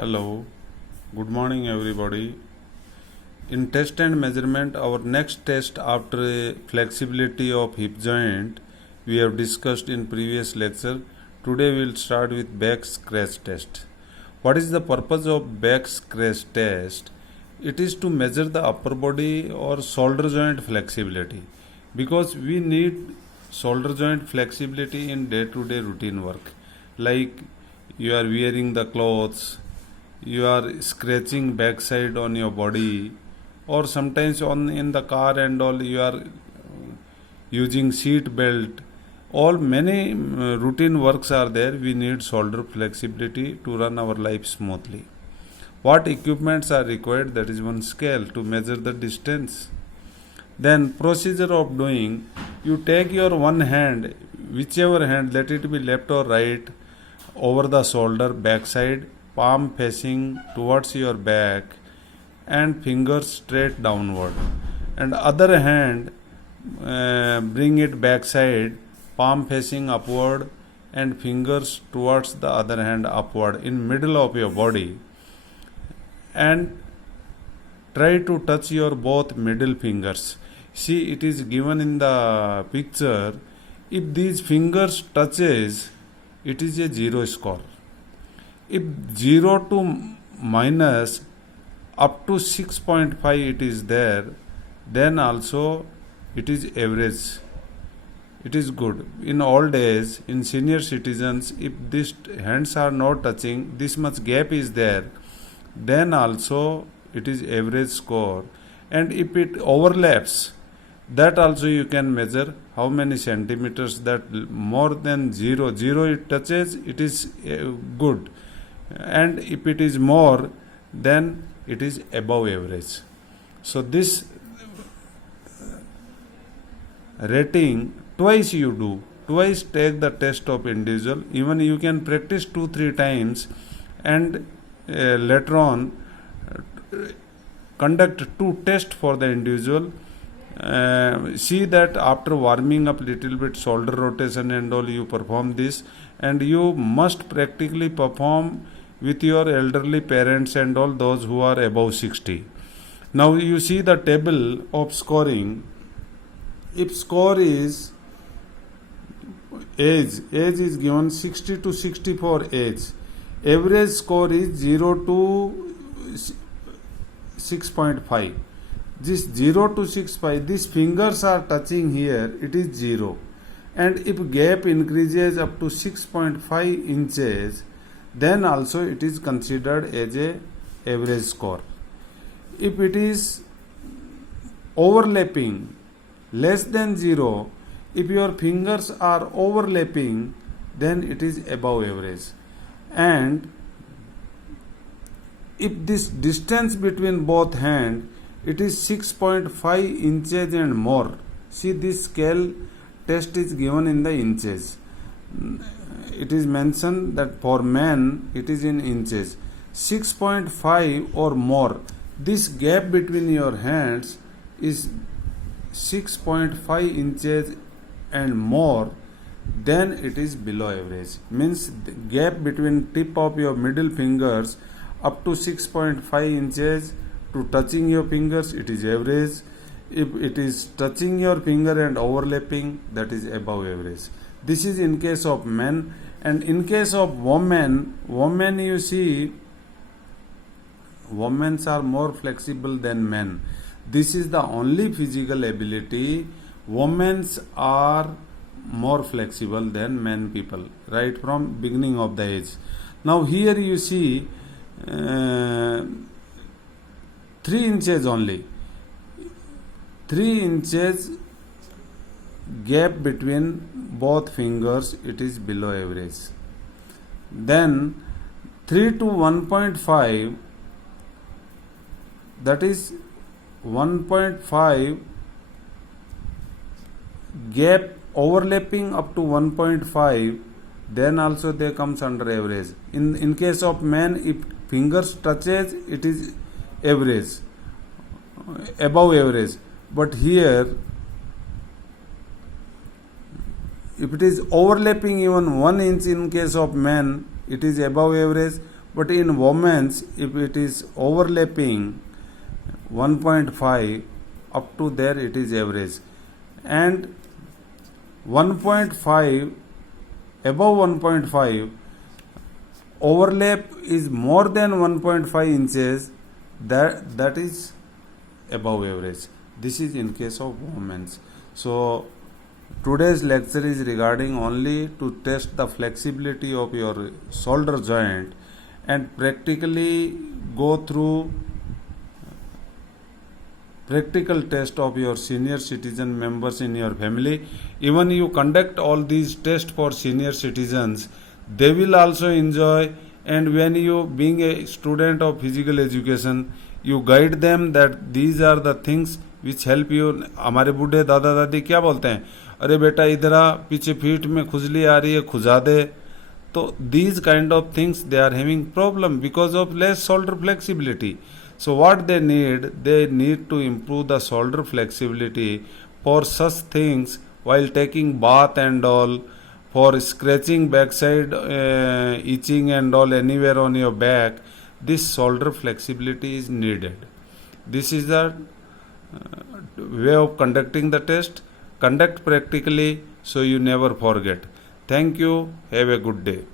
Hello, good morning everybody. In test and measurement, our next test after flexibility of hip joint we have discussed in previous lecture. Today we will start with back scratch test. What is the purpose of back scratch test? It is to measure the upper body or shoulder joint flexibility because we need shoulder joint flexibility in day-to-day routine work, like you are wearing the clothes, you are scratching backside on your body, or sometimes on in the car and all you are using seat belt. All many routine works are there. We need shoulder flexibility to run our life smoothly. What equipments are required? That is one scale to measure the distance. Then procedure of doing, you take your one hand, whichever hand, let it be left or right, over the shoulder backside, palm facing towards your back and fingers straight downward, and other hand bring it backside, palm facing upward and fingers towards the other hand upward in middle of your body, and try to touch your both middle fingers. See, it is given in the picture. If these fingers touches, it is a zero score. If 0 to minus up to 6.5 it is there, then also it is average. It is good. In old age, in senior citizens, if these hands are not touching, this much gap is there, then also it is average score. And if it overlaps, that also you can measure how many centimeters. That more than 0 it touches, it is good, and if it is more, then it is above average. So this rating twice you do, twice take the test of individual. Even you can practice 2-3 times, and later on conduct 2 tests for the individual. See that after warming up little bit, shoulder rotation and all, you perform this, and you must practically perform with your elderly parents and all those who are above 60. Now you see the table of scoring. If score is age is given 60 to 64 age, average score is 0 to 6.5. This 0 to 6.5, these fingers are touching here, it is 0. And if gap increases up to 6.5 inches, then also it is considered as a average score. If it is overlapping less than 0, if your fingers are overlapping, then it is above average. And if this distance between both hands, it is 6.5 inches and more. See, this scale test is given in the inches. It is mentioned that for men it is in inches. 6.5 or more. This gap between your hands is 6.5 inches and more, then it is below average. Means the gap between tip of your middle fingers up to 6.5 inches to touching your fingers, it is average. If it is touching your finger and overlapping, that is above average. This is in case of men. And in case of women you see, women are more flexible than men. This is the only physical ability. Women are more flexible than men people, right from beginning of the age. Now here you see 3 inches only. 3 inches gap between both fingers, it is below average. Then 3 to 1.5, that is 1.5 gap overlapping up to 1.5, then also they comes under average. In case of men, if fingers touches, it is average, above average. But here, if it is overlapping even 1 inch in case of men, it is above average. But in women's, if it is overlapping 1.5 up to there, it is average, and 1.5 above 1.5 overlap is more than 1.5 inches, that is above average. This is in case of women's. So today's lecture is regarding only to test the flexibility of your shoulder joint and practically go through practical test of your senior citizen members in your family. Even you conduct all these tests for senior citizens, they will also enjoy. And when you being a student of physical education, you guide them that these are the things which help you. हमारे बूढ़े दादा दादी क्या बोलते हैं, अरे बेटा इधर आ, पीछे पीठ में खुजली आ रही है, खुजा दे. तो these kind of things they are having problem because of less shoulder flexibility. So what they need to improve the shoulder flexibility. For such things, while taking bath and all, for scratching backside, itching and all anywhere on your back, this shoulder flexibility is needed. This is the way of conducting the test. Conduct practically so you never forget. Thank you. Have a good day.